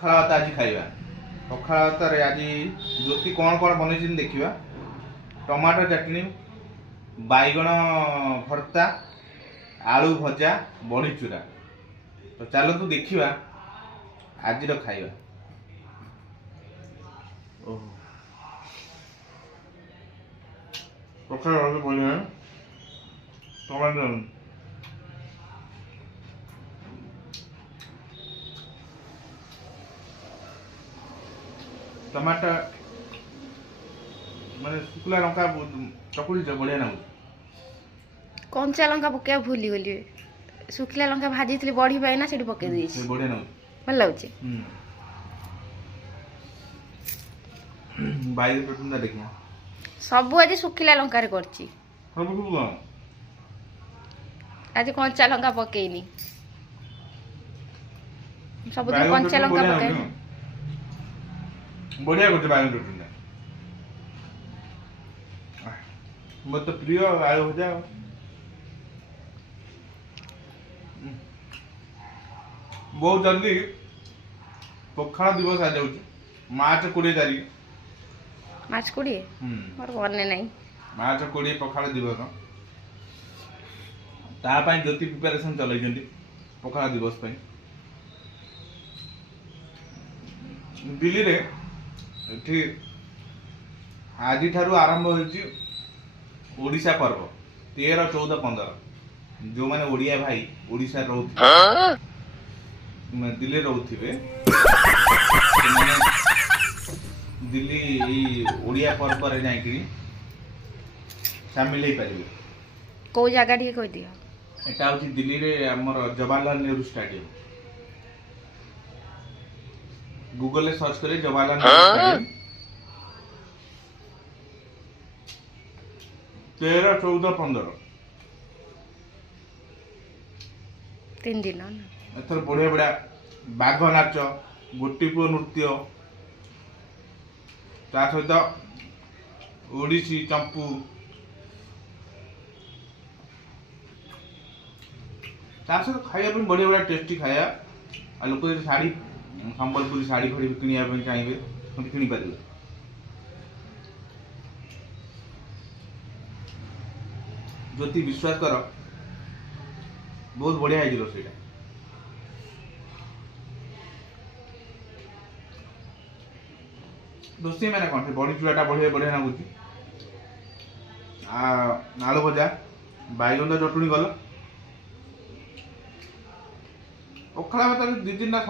पखाल भात आज खाइबा। पखाल भात रे आज ज्योति कौन कौन बनई देखिबा। टमाटर चटनी, बैगण भर्ता, आलू भजा, बड़ी चूरा। तो चलो तू देखिबा आज खाइबा। पखाल भात बढ़िया टमाटर टमाटर माने शुक्ला लंका चकुड़ी बढ़िया ना कंचा लंका पके भूली गली शुखला लंका भाजी थी बड़ी पाए से पके दी बढ़िया ना भल लगुच बाई पेटुंदा देखिया सब आज शुखला लंका करची आज कंचा लंका पकेनी सब कंचा लंका पके बढ़िया करते बाई पेटुंदा मोर तो प्रिय आलू भजा बहुत जल्दी पखाल दिवस आ जाउछ मार्च 20 तारीख मार्च 20 मोर मने नहीं मार्च 20 पखाल दिवस ता पई ज्योति प्रिपरेशन चलै पखाल दिवस पई दिल्ली रे एठी आज ठारू आरंभ होइछि ओडिशा पर्व 13, 14, 15 जो माने ओडिया भाई ओडिशा रहउथि दिल्ली रहउथिबे दिल्ली ओडिया पर्व रे जाइकरी शामिल हे परिबे। को जगह ठीक कह दियो एटा होछि दिल्ली रे हमर जवाहरलाल नेहरू स्टेडियम गूगल ले सर्च करे जवाहरलाल नेहरू स्टेडियम 13, 14, 15 तीन दिन एथर बढ़िया बढ़िया बाघ नाच गोटीपुଅ नृत्य ता सहित ओडिसी चंपू ता सहित खाया बढ़िया बढ़िया टेस्टी खाया आ लोक शाढ़ी संबलपुरी शाढ़ी फाड़ी किनिया चाहिए किनी पारे ज्योति विश्वास कर बहुत बढ़िया है रोसईटा रोसई मैंने कौन से बड़ी चूड़ाटा बढ़िया बढ़िया लगुच आलू भजा बैगन चटुणी गल पखाल भात 2-3टा